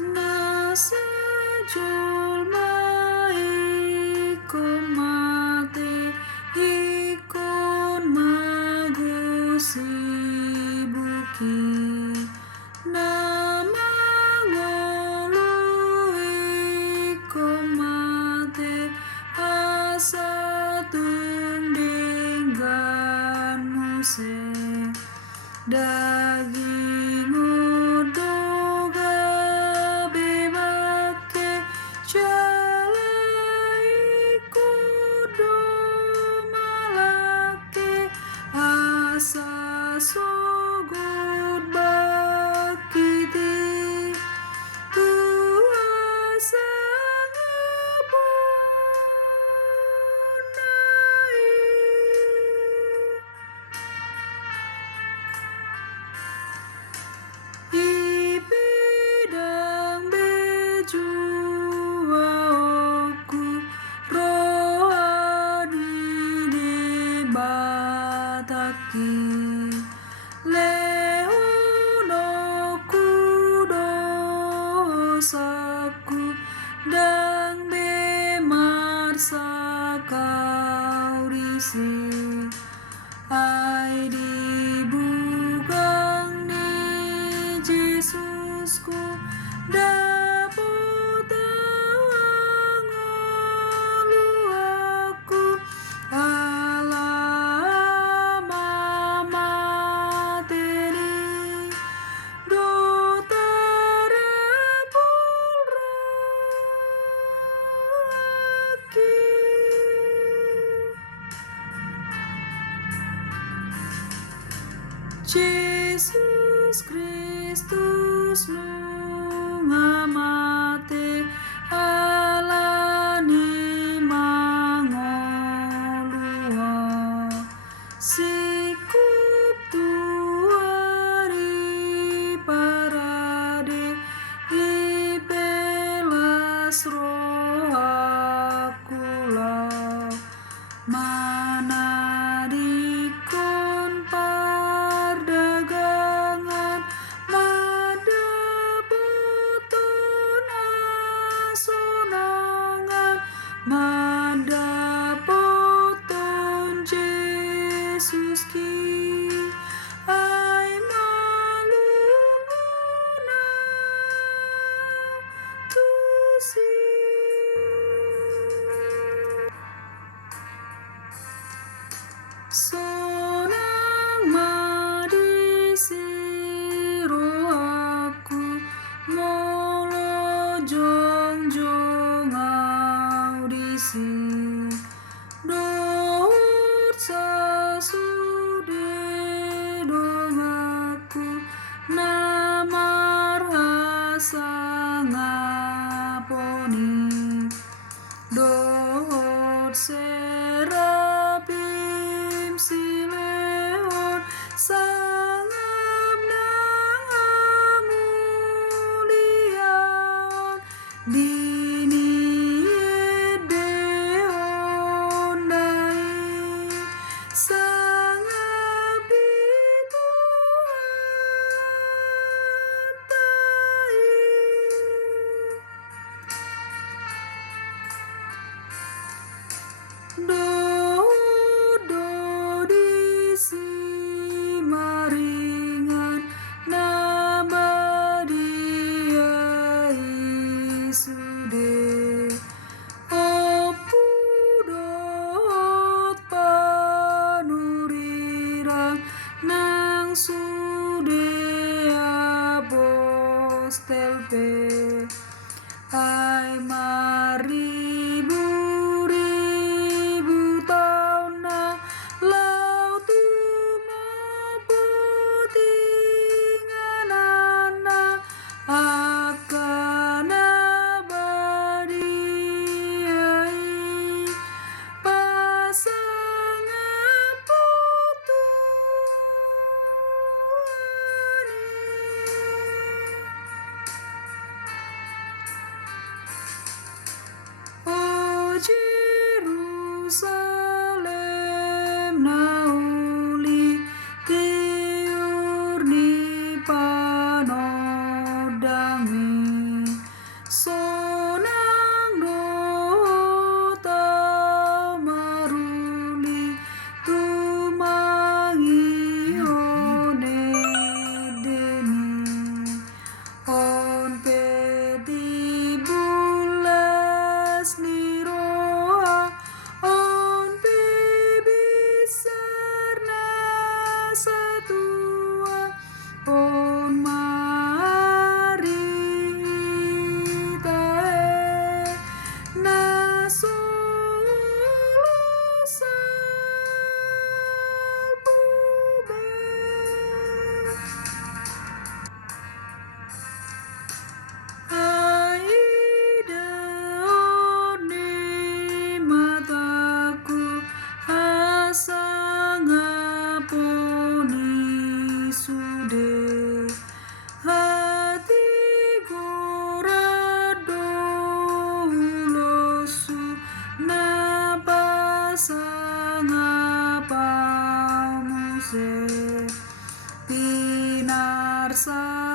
Nasa julma ikon mate ikon magusibuki na mangolu ikon mate asa tungdenggan muse daging udoga bebake jalai kudo malake asa sugud bakiti tuasa ngabunai ibidang bejua oku roadi de bataki leonoku dosaku dang bemarsa kau risi ai dibugang ni Yesusku dapat angolu aku ala mama teni dotara pulroaki Jesus Kristus nungamate alani mangolua sikup tuari parade ipelas rohakula mana dikon perdagangan madapoton asonangan madapoton Yesus ki ai malumuna tusi sonang madisiro aku molo jongjong audisi dout sasude dong aku namar hasangaponi dout serapim sileon sangam nangamulian dini deon dai sangap dituatai do disi maringan nabadia isude opudot panurirang nang sude abostelpe ai maribu-ribu tahun na lau tumopo tinganana akan abadiai pasangan putuani. bersama